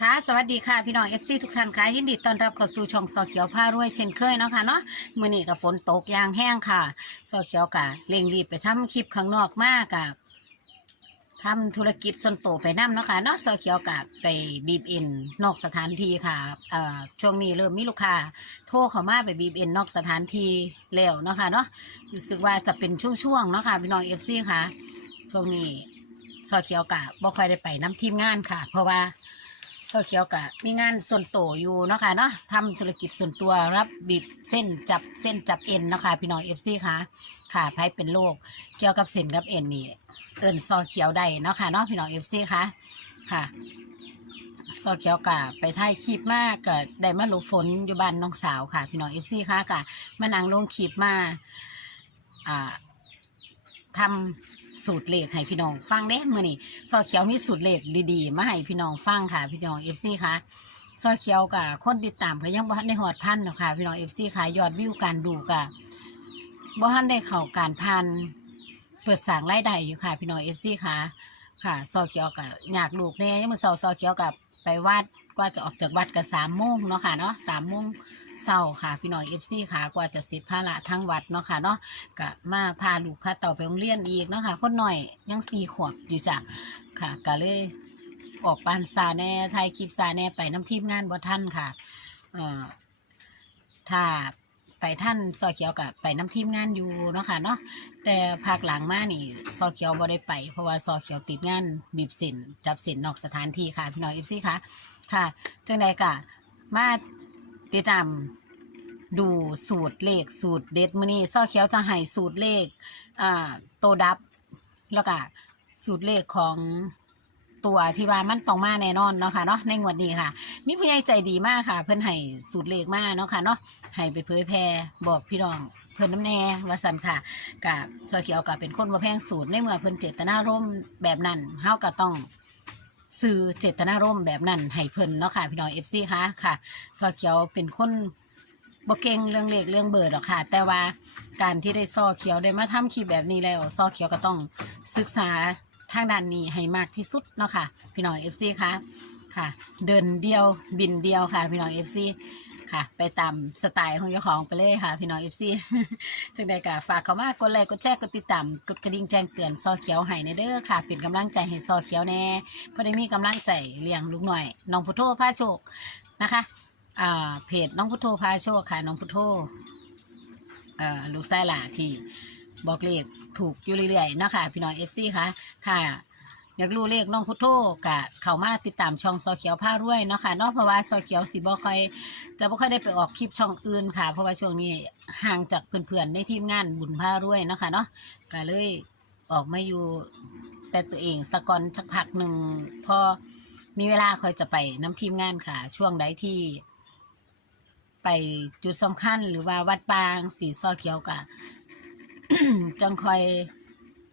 ค่ะสวัสดีค่ะพี่น้องเอฟซีทุกท่านค่ะยินดีต้อนรับเข้าสู่ช่องซอเขียวผ้ารวยเช่นเคยเนาะค่ะเนาะมื้อนี้กับฝนตกยางแห้งค่ะซอเขียวกะเร่งรีบไปทำคลิปข้างนอกมากกะทำธุรกิจส่วนตัวไปนํเนาะค่ะเนาะซอเขียวกะไปบีบเอ็นนอกสถานที่ค่ะเอ่อช่วงนี้เริ่มมีลูกค้าโทรเข้ามาไปบีบเอ็นนอกสถานที่แล้วเนาะค่ะเนาะรู้สึกว่าจะเป็นช่วงๆเนาะค่ะพี่น้องเอฟซีค่ะช่วงนี้ซอเขียวกะบ่ค่อยได้ไปน้ทีมงานค่ะ เพราะว่า โซเขียวกะมีงานส่วนตัวอยู่เนาะค่ะเนาะทำธุรกิจส่วนตัวรับบีบเส้นจับเส้นจับเอ็นเนาะค่ะพี่น้องเอฟซีค่ะค่ะไพ่เป็นโรคเกี่ยวกับเส้นกับเอ็นนี่เอินซอเขียวได้เนาะค่ะเนาะพี่น้องเอฟซีค่ะค่ะซอเขียวกะไปถ่ายคลิปมากกะได้มาหลบฝนอยู่บ้านน้องสาวค่ะ พี่น้องเอฟซีค่ะกะมานั่งลงคลิปมาอ่าทำ สูตรเลขให้พี่น้องฟังเด้มื่อนี้ซอเขียวมีสูตรเลขดีๆมาให้พี่น้องฟังค่ะ พี่น้องเอฟซีค่ะซอเขียวกับคนติดตามเขายังบ่ทันได้หอดพันเนาะค่ะ พี่น้องเอฟซีค่ะยอดวิวการดูกับบ่ทันได้เข้าการพันเปิดสางรายได้อยู่ค่ะ พี่น้องเอฟซีค่ะ ค่ะซอเขียวกับอยากลูกแน่ยังมือเสาซอเขียวกับไปวัดกว่าจะออกจากวัดกับสามโมงเนาะค่ะเนาะสามโมง เศร้าค่ะ พี่น้องเอฟซีค่ะกว่าจะเสร็จภาระทั้งวัดเนาะค่ะเนาะก็มาพาลูกพาเต่าไปโรงเรียนอีกเนาะค่ะคนหน่อยยังสี่ขวบอยู่จ้ะค่ะก็เลยออกปานซาแน่ไทยคลิปซาแน่ไปน้ำทีมงานบ่ท่านค่ะเอ่อถ้าไปท่านซอเขียวกับไปน้ำทีมงานอยู่เนาะค่ะเนาะแต่ภาคหลังมานี่ซอเขียวบ่ได้ไป เพราะว่าซอเขียวติดงานบีบสินจับสินนอกสถานที่ค่ะพี่น้องเอฟซีค่ะค่ะจังใดกะมา ติดตามดูสูตรเลขสูตรเด็ดมือนี้ซ่อเขียวจะให้สูตรเลขอ่าโตดับ แล้วก็สูตรเลขของตัวที่ว่ามันต้องมาแน่นอนเนาะค่ะเนาะในงวดนี้ค่ะ มีผู้ใหญ่ใจดีมากค่ะ เพิ่อนให้สูตรเลขมาเนาะค่ะเนาะให้ไปเผยแพร่บอกพี่น้องเพิ่อนน้ำแน่วาสันค่ะกับซอเขียวกับเป็นคนบ่แพงสูตรในเมื่อเพิ่อนเจตนาร่มแบบนั้นเฮาก็ต้อง สื่อเจตนารมณ์แบบนั้นให้เพิ่นเนาะค่ะพี่น้อง FC ค่ะค่ะซอเขียวเป็นคนบกเก่งเรื่องเลขเรื่องเบอร์หรอกค่ะ แต่ว่าการที่ได้ซอเขียวได้มาทำคลิปแบบนี้แล้วซอเขียวก็ต้องศึกษาทางด้านนี้ให้มากที่สุดเนาะค่ะพี่น้องเอฟซีค่ะค่ะ เดินเดียวบินเดียวค่ะพี่น้องเอฟซี ค่ะ ไปตามสไตล์ของเจ้าของไปเลยค่ะ พี่น้องเอฟซีจังใดก็ฝากเขามากดไลค์กดแชร์กดติดตามกดกระดิ่งแจ้งเตือนซอเขียวให้ในเด้อค่ะ เป็นกำลังใจให้ซอเขียวแน่เพราะได้มีกำลังใจเลี้ยงลูกหน่อยน้องพุทโธพาโชคนะคะอ่าเพจน้องพุทโธพาโชคค่ะน้องพุทโธเอ่อลูกไส้หล่าที่บอกเลขถูกอยู่เรื่อยๆนะคะพี่น้องเอฟซีค่ะค่ะ อยากรู้เลขน้องพุทโธกะเข้ามาติดตามช่องซอเขียวผ้ารวยเนาะค่ะเนาะเพราะว่าซอเขียวสิบ่ค่อย จะบ่ค่อยได้ไปออกคลิปช่องอื่นค่ะ เพราะว่าช่วงนี้ห่างจากเพื่อนๆในทีมงานบุญผ้ารวยเนาะค่ะเนาะก็เลยออกมาอยู่แต่ตัวเองสะก่อนสักพักหนึ่งพอมีเวลาคอยจะไปน้ำทีมงานค่ะ ช่วงใดที่ ไปจุดสำคัญหรือว่าวัดปางสีซอเขียวกะจังคอย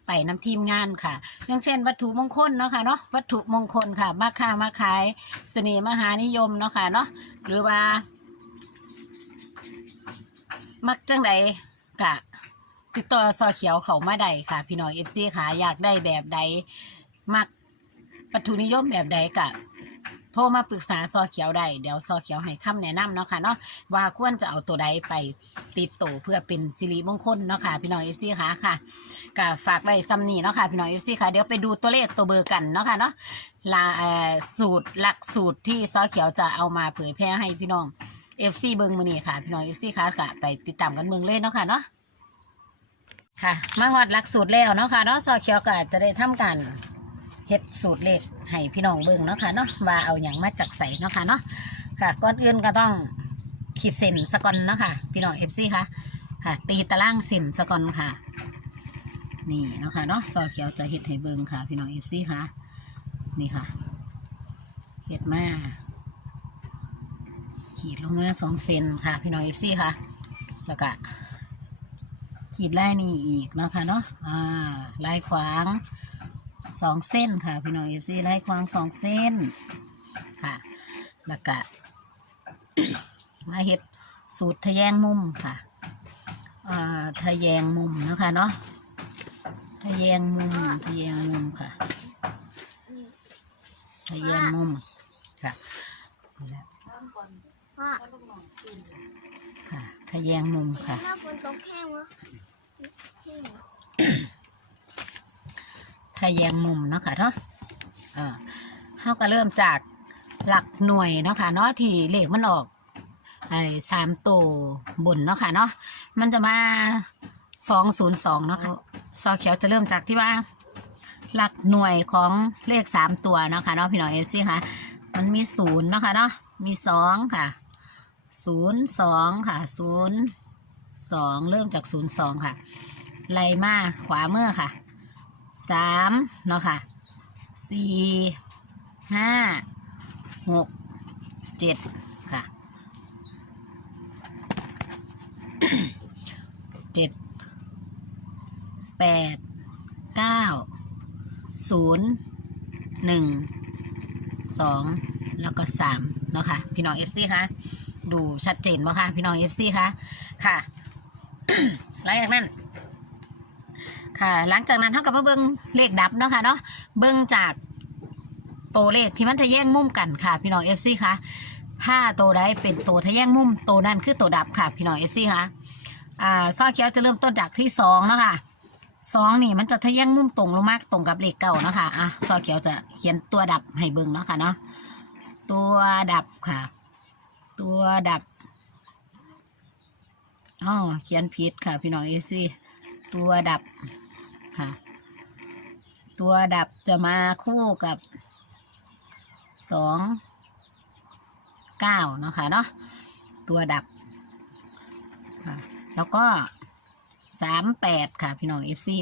ไปน้ำทีมงานค่ะอย่างเช่น วัตถุมงคลเนาะค่ะเนาะวัตถุมงคลค่ะมาค้ามาขายเสน่ห์มหานิยมเนาะค่ะเนาะหรือว่า มักจังใดกะติดต่อซอเขียวเขามาใดค่ะ พี่น้องเอฟซีค่ะอยากได้แบบใดมักวัตถุนิยมแบบใดกะ โทรมาปรึกษาซอเขียวได้เดี๋ยวซอเขียวให้คำแนะนำเนาะค่ะเนาะว่าควรจะเอาตัวใดไปติดตัวเพื่อเป็นสิริมงคลเนาะค่ะพี่น้องเอฟซีค่ะค่ะก็ฝากไว้ซ้ำนี้เนาะค่ะพี่น้องเอฟซีค่ะเดี๋ยวไปดูตัวเลขตัวเบอร์กันเนาะค่ะเนาะลาสูตรหลักสูตรที่ซอเขียวจะเอามาเผยแพร่ให้พี่น้องเอฟซีเบิงมือนี้ค่ะพี่น้องเอฟซีค่ะก็ไปติดตามกันเมืองเลยเนาะค่ะเนาะค่ะมาฮอดหลักสูตรแล้วเนาะค่ะเนาะซอเขียวก็จะได้ทำการ เฮ็ดสูตรเลขให้พี่น้องเบิ่งเนาะค่ะเนาะว่าเอาอย่างมาจากใส่เนาะค่ะเนาะค่ะก่อนอื่นก็ต้องขีดเส้นสะก่อนเนาะค่ะพี่น้องเอฟซีค่ะค่ะ ตีตารางเส้นสะก่อนค่ะ นี่เนาะค่ะเนาะซอเขียวจะเฮ็ดให้เบิ่งค่ะ พี่น้องเอฟซีค่ะนี่ค่ะเฮ็ดมาขีดลงมาสองเซนค่ะ พี่น้องเอฟซีค่ะ แล้วก็ขีดลายนี่อีกเนาะค่ะเนาะอ่าลายขวาง สองเส้นค่ะ พี่น้องเอฟซีไล่ควางสองเส้นค่ะ แล้วก็มาเฮ็ดสูตรทะแยงมุมค่ะอ่าทะแยงมุมนะคะเนาะทะแยงมุมทะแยงมุมค่ะทะแยงมุมค่ะค่ะทะแยงมุมค่ะ ถ้าฝนตกแห้งวะแห้งเหรอ ทะแยงมุมเนาะค่ะเนาะเอ่าเขาก็เริ่มจากหลักหน่วยเนาะค่ะเนาะที่เลขมันออกไอ้สามตัวบนเนาะค่ะเนาะมันจะมาสองศูนย์สองเนาะค่ะซอเขียวจะเริ่มจากที่ว่า หลักหน่วยของเลขสามตัวเนาะค่ะเนาะพี่น้องเอซี่ค่ะ มันมีศูนย์เนาะค่ะเนาะมีสองค่ะศูนย์สองค่ะศูนย์สองเริ่มจากศูนย์สองค่ะไล่มาขวามือค่ะ สามเนาะค่ะสี่ห้าหกเจ็ดค่ะเจ็ดแปดเก้าศูนย์หนึ่งสองแล้วก็สามเนาะค่ะ พี่น้องเอฟซีคะดูชัดเจนป่ะคะพี่น้องเอฟซีคะค่ะ หลังจากนั้น ค่ะ หลังจากนั้นเท่ากับว่าเบิ้งเลขดับเนาะค่ะเนาะเบิ้งจากตัวเลขที่มันทะแย่งมุมกันค่ะ พี่น้องเอฟซีคะถ้าตัวใดเป็นตัวทะแย่งมุมตัวนั้นคือตัวดับค่ะ พี่น้องเอฟซีคะอ่าซอเขียวจะเริ่มต้นจากที่สองเนาะค่ะสองนี่มันจะทะแย่งมุมตรงลงมากตรงกับเลขเก่าเนาะค่ะอะซอเขียวจะเขียนตัวดับให้เบิ้งเนาะค่ะเนาะตัวดับค่ะ ตัวดับอ๋อเขียนผิดค่ะ พี่น้องเอฟซีตัวดับ ค่ะ ตัวดับจะมาคู่กับสองเก้าเนาะค่ะเนาะตัวดับค่ะแล้วก็สามแปดค่ะ พี่น้องเอฟซี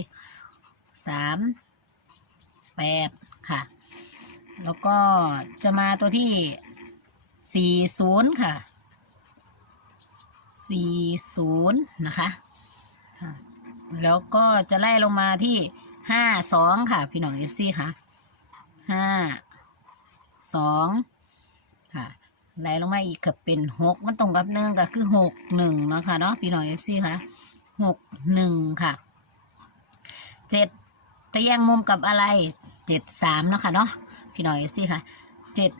สามแปดค่ะ แล้วก็จะมาตัวที่สี่ศูนย์ค่ะสี่ศูนย์นะคะค่ะ แล้วก็จะไล่ลงมาที่ห้าสองค่ะพี่น้องเอฟซีค่ะห้าสองค่ะไล่ลงมาอีกก็เป็นหกมันตรงกับหนึ่งก็คือหกหนึ่งเนาะค่ะเนาะพี่น้องเอฟซีค่ะหกหนึ่งค่ะเจ็ดตะแยงมุมกับอะไรเจ็ดสามเนาะค่ะเนาะพี่น้องเอฟซีค่ะเจ็ด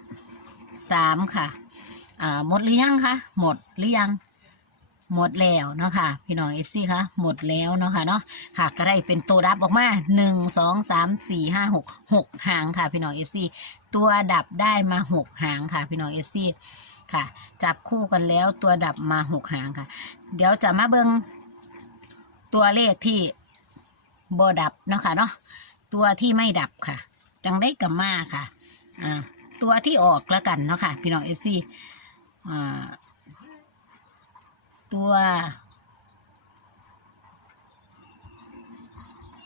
สามค่ะอ่าหมดหรือยังคะหมดหรือยัง หมดแล้วเนาะค่ะ พี่น้องเอฟซีคะหมดแล้วเนาะค่ะเนาะค่ะ ก็ได้เป็นตัวดับออกมาหนึ่งสองสามสี่ห้าหกหกหางค่ะ พี่น้องเอฟซีตัวดับได้มาหกหางค่ะ พี่น้องเอฟซีค่ะ จับคู่กันแล้วตัวดับมาหกหางค่ะ เดี๋ยวจะมาเบิงตัวเลขที่บดับเนาะค่ะเนาะตัวที่ไม่ดับค่ะ จังได้กับมาค่ะอ่าตัวที่ออกแล้วกันเนาะค่ะ พี่น้องเอฟซีอ่า ตัว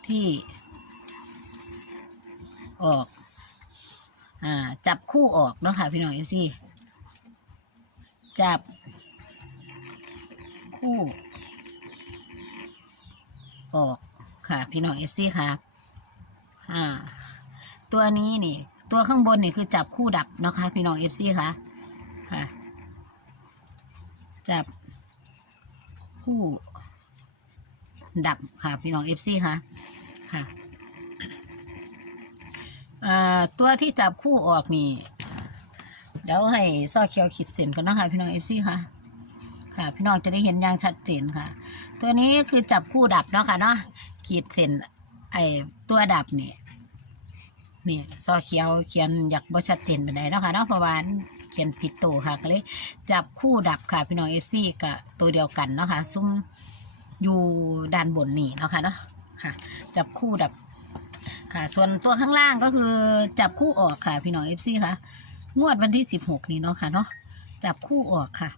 ที่ ออก อ่า จับคู่ออกเนาะค่ะ พี่น้องเอฟซีจับ คู่ ออกค่ะ พี่น้องเอฟซีค่ะ อ่า ตัวนี้นี่ ตัวข้างบนนี่คือจับคู่ดับเนาะค่ะพี่น้องเอฟซีค่ะ ค่ะ จับ คู่ดับค่ะ พี่น้องเอฟซีค่ะ ค่ะตัวที่จับคู่ออกนี่เดี๋ยวให้ซอเขียวขีดเส้นกันนะคะพี่น้องเอฟซีค่ะ ค่ะ พี่น้องจะได้เห็นอย่างชัดเจนค่ะ ตัวนี้คือจับคู่ดับเนาะค่ะเนาะขีดเส้นไอตัวดับนี่นี่ซอเขียวเขียนอยากบ่ชัดเจนไปไหนเนาะค่ะเนาะเพราะว่า เขียนผิดตัวค่ะก็เลย จับคู่ดับค่ะพี่น้องเอฟซีกับตัวเดียวกันเนาะค่ะซุ้มอยู่ด้านบนนี่เนาะค่ะเนาะค่ะ จับคู่ดับค่ะ ส่วนตัวข้างล่างก็คือจับคู่ออกค่ะพี่น้องเอฟซีค่ะงวดวันที่สิบหกนี้เนาะค่ะเนาะจับคู่ออกค่ะ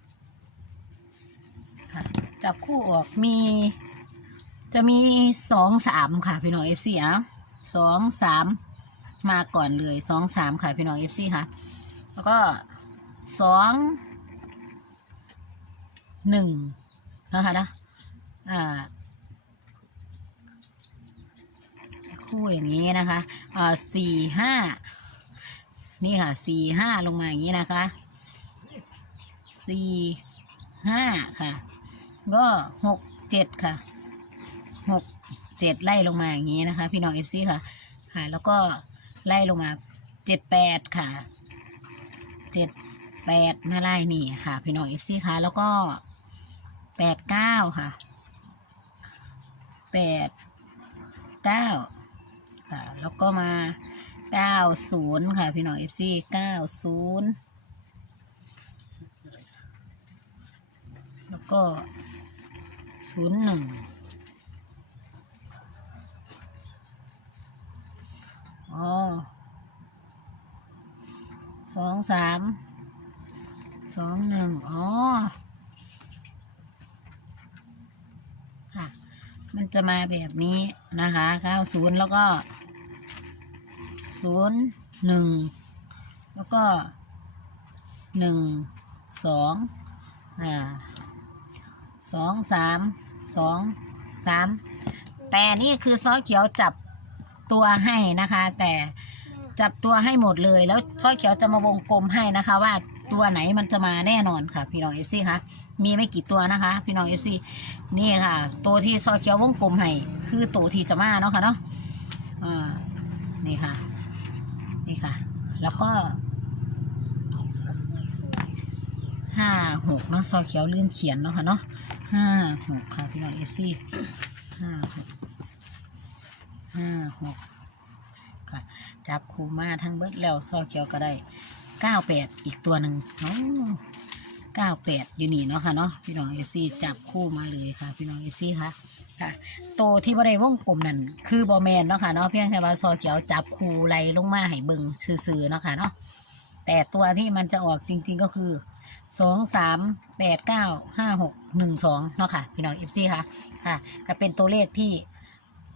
ค่ะ จับคู่ออกมี จะมีสองสามค่ะพี่น้องเอฟซีอะสองสามมาก่อนเลยสองสามค่ะพี่น้องเอฟซีค่ะ แล้วก็ สองหนึ่งนะคะนะอ่าคู่อย่างนี้นะคะอ่าสี่ห้านี่ค่ะสี่ห้าลงมาอย่างนี้นะคะสี่ห้าค่ะ ก็หกเจ็ดค่ะหกเจ็ดไล่ลงมาอย่างนี้นะคะ พี่น้องเอฟซีค่ะ ค่ะ แล้วก็ไล่ลงมาเจ็ดแปดค่ะเจ็ด แปดมาไล่นี่ค่ะ พี่น้องเอฟซีค่ะแล้วก็แปดเก้าค่ะแปดเก้าค่ะ แล้วก็มาเก้าศูนย์ค่ะ พี่น้องเอฟซีเก้าศูนย์แล้วก็ศูนย์หนึ่งอ๋อสองสาม สองหนึ่งอ๋อค่ะ มันจะมาแบบนี้นะคะเก้าศูนย์แล้วก็ศูนย์หนึ่งแล้วก็หนึ่งสองอ่าสองสามสองสามแต่นี่คือซอสเขียวจับตัวให้นะคะ แต่จับตัวให้หมดเลย แล้วซอสเขียวจะมาวงกลมให้นะคะว่า ตัวไหนมันจะมาแน่นอนค่ะ พี่น้องเอฟซีคะมีไม่กี่ตัวนะคะ พี่น้องเอฟซีนี่ค่ะ ตัวที่ซอเขียววงกลมให้คือตัวที่จะมาเนาะค่ะเนาะอ่านี่ค่ะ นี่ค่ะ แล้วก็ห้าหกเนาะซอเขียวลืมเขียนเนาะค่ะเนาะห้าหกค่ะพี่น้องเอฟซีห้าหกห้าหกค่ะ จับคูมาทั้งเบิดแล้วซอเขียวก็ได้ เก้าแปดอีกตัวหนึ่งเก้าแปดอยู่นี่เนาะค่ะเนาะพี่น้องเอฟซีจับคู่มาเลยค่ะ พี่น้องเอฟซีค่ะค่ะโตวที่บริวงกลมนั่นคือบอแมนเนาะค่ะเนาะเพียงแต่ว่าซอเขียวจับคูไล่ลงมาให้เบิ่งซื่อๆเนาะค่ะเนาะแต่ตัวที่มันจะออกจริง ๆก็คือสองสามแปดเก้าห้าหกหนึ่งสองเนาะค่ะ พี่น้องเอฟซีค่ะค่ะก็เป็นตัวเลขที่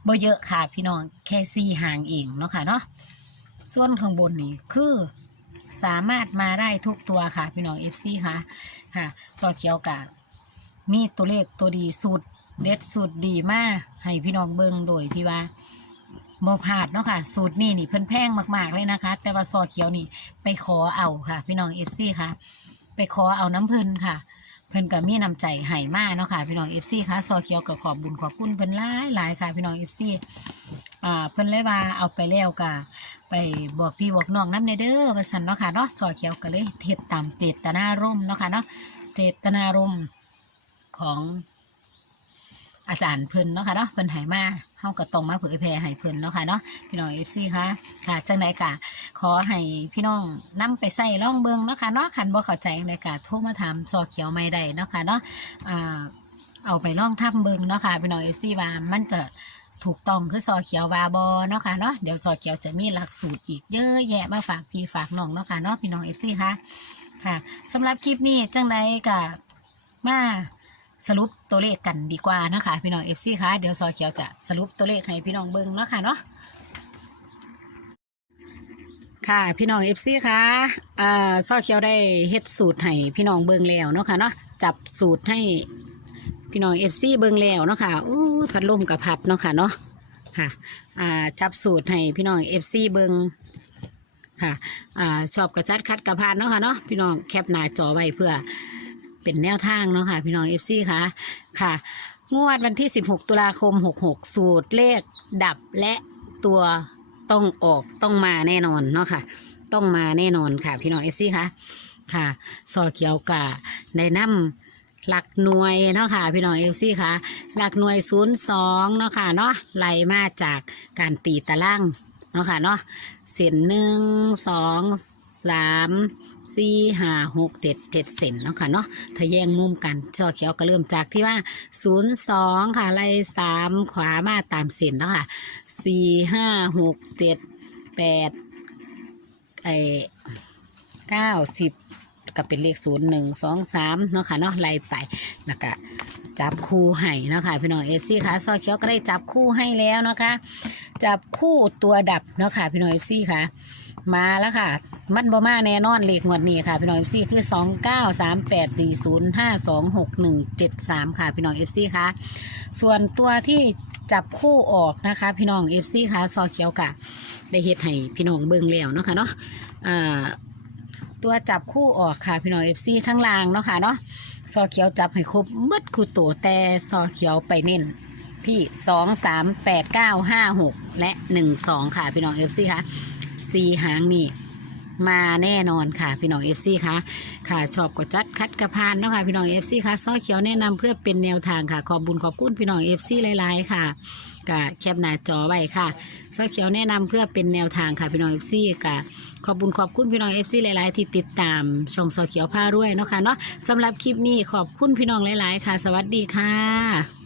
บ่เยอะค่ะพี่น้องแค่สี่หางเองเนาะค่ะเนาะส่วนข้างบนนี่คือ สามารถมาได้ทุกตัวค่ะ พี่น้องเอฟซีค่ะ ค่ะซอเขียวกะมีตัวเลขตัวดีสุดเด็ดสูตรดีมากให้พี่น้องเบิ่งโดยที่ว่าบ่พลาดเนาะค่ะ สูตรนี่นี่เพิ่นแพงมาก ๆ เลยนะคะ แต่ว่าซอเขียวนี่ ไปขอเอาค่ะ พี่น้องเอฟซีค่ะ ไปขอเอาน้ำเพิ่นค่ะ เพิ่นก็มีน้ำใจให้มากเนาะค่ะพี่น้องเอฟซีค่ะซอเขียวก็ขอบบุญขอบคุณเพิ่นหลายหลายค่ะ พี่น้องเอฟซีอ่าเพิ่นเลยว่าเอาไปแล้วก็ ไปบอกพี่บอกน้องน้ำในเด้อว่าซั่นเนาะค่ะเนาะซอเขียวก็เลยเฮ็ดตามเจตนารมณ์เนาะค่ะเนาะเจตนารมณ์ของอาจารย์เพิ่นเนาะค่ะเนาะเพิ่นให้มาเฮาก็ต้องมาเผยแพร่ให้เพิ่นเนาะค่ะเนาะพี่น้อง FC ค่ะค่ะจังไดกะขอให้พี่น้องนำไปใส่ล่องเบิงเนาะค่ะเนาะคันบ่เข้าใจจังไดกะโทรมาถามซอเขียวไม่ได้เนาะค่ะเนาะอ่าเอาไปล่องทับเบิงเนาะค่ะพี่น้อง FC ว่ามันจะ ถูกต้องคือซอเขียววาบอเนาะค่ะเนาะเดี๋ยวซอเขียวจะมีหลักสูตรอีกเยอะแยะมาฝากพี่ฝากน้องเนาะค่ะเนาะพี่น้อง FC ค่ะค่ะสำหรับคลิปนี้จังไดกะมาสรุปตัวเลขกันดีกว่านะคะพี่น้องเอฟซีคะเดี๋ยวซอเขียวจะสรุปตัวเลขให้พี่น้องเบิ้งเนาะค่ะเนาะค่ะพี่น้องเอฟซีคะอ่าซอเขียวได้เฮ็ดสูตรให้พี่น้องเบิ้งแล้วเนาะค่ะเนาะจับสูตรให้ พี่น้องเอฟซีเบิ้งแล้วเนาะค่ะอู้พัดลมกับพัดเนาะค่ะเนาะค่ะอ่าจับสูตรให้พี่น้องเอฟซีเบิ้งค่ะอ่าชอบกระจัดคัดกระพานเนาะค่ะเนาะพี่น้องแคปหน้าจอไว้เพื่อเป็นแนวทางเนาะค่ะ พี่น้องเอฟซีค่ะค่ะ งวดวันที่ 16 ตุลาคม 66 สูตรเลขดับและตัวต้องออกต้องมาแน่นอนเนาะค่ะ ต้องมาแน่นอนค่ะ พี่น้องเอฟซีค่ะค่ะ ซอเกียวกะได้นำ หลักหน่วยเนาะค่ะ พี่น้องเอฟซีค่ะ หลักหน่วย02เนาะค่ะเนาะไหลมาจากการตีตารางเนาะค่ะเนาะเส้นหนึ่งสองสามสี่ห้าหกเจ็ดเจ็ดเซนเนาะค่ะเนาะถ้าแย่งมุมกันช่อเขียวก็เริ่มจากที่ว่าศูนย์สองค่ะไล่สามขวามาตามเส้นเนาะค่ะสี่ห้าหกเจ็ดแปดไอเก้าสิบ ก็เป็นเลขศูนย์หนึ่งสองสามเนาะค่ะเนาะไล่ไปแล้วก็จับคู่ให้เนาะค่ะพี่น้องเอซี่ค่ะซอเขียวก็ได้จับคู่ให้แล้วเนาะค่ะจับคู่ตัวดับเนาะค่ะพี่น้องเอซี่ค่ะ มาแล้วค่ะ มันบ่มาแน่นอนเลขงวดนี้ค่ะพี่น้องเอฟซีคือสองเก้าสามแปดสี่ศูนย์ห้าสองหกหนึ่งเจ็ดสามค่ะพี่น้องเอฟซีค่ะ ส่วนตัวที่จับคู่ออกนะคะ พี่น้องเอฟซีค่ะซอเขียวกะได้เฮ็ดให้พี่น้องเบิ่งแล้วเนาะค่ะเนาะอ่า ตัวจับคู่ออกค่ะพี่น้องเอฟซีทั้งรางเนาะค่ะเนาะซอเขียวจับให้ครบหมดคู่ตัวแต่ซอเขียวไปเน้นที่สองสามแปดเก้าห้าหกและหนึ่งสองค่ะพี่น้องเอฟซีค่ะสี่หางนี่มาแน่นอนค่ะพี่น้อง FC ค่ะค่ะชอบก็จัดคัดกระพานเนาะค่ะพี่น้อง FC ค่ะซอเขียวแนะนำเพื่อเป็นแนวทางค่ะ ขอบบุญขอบคุณพี่น้อง FC หลายๆค่ะ กะแคปหน้าจอไว้ค่ะซอเขียวแนะนำเพื่อเป็นแนวทางค่ะพี่น้อง FC กะขอบบุญขอบคุณพี่น้องเอฟซีหลาย ๆ ที่ติดตามช่องซอเขียวผ้ารวยเนาะค่ะเนาะสำหรับคลิปนี้ขอบคุณพี่น้องหลาย ๆ ค่ะ สวัสดีค่ะ